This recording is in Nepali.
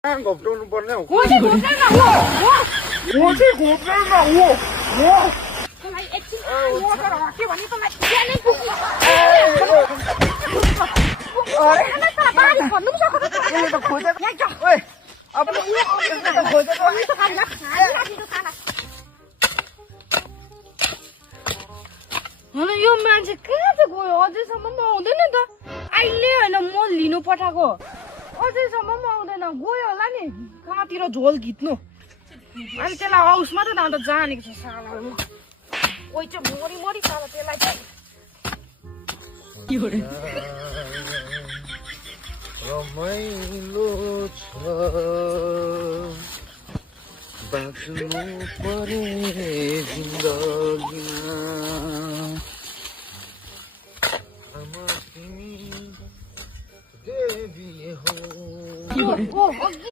घोप्टाउनु पर्ने हो म चाहिँ घोप्दैन हो म चाहिँ घोप्दैन हो तँलाई एकछिन मोटर हट्यो भने तँलाई ज्यानै पुग्छ पानी भन्नु पनि सक्दैन यसले त खोजेको ओए अब यसले त खोजेको होइन यो मान्छे कहाँ चाहिँ गयो अझैसम्म पनि आउँदैन त अहिले होइन म लिनु पठाएको अझैसम्म पनि आउँदैन गयो होला नि कहाँतिर झोल घिच्नु अनि त्यसलाई हाउस मात्रै त अन्त जानेको छ साला कोही चाहिँ मरि मरि साला त्यसलाई चाहिँ रमाइलो छ बाँच्नु परे जिन्दगीमा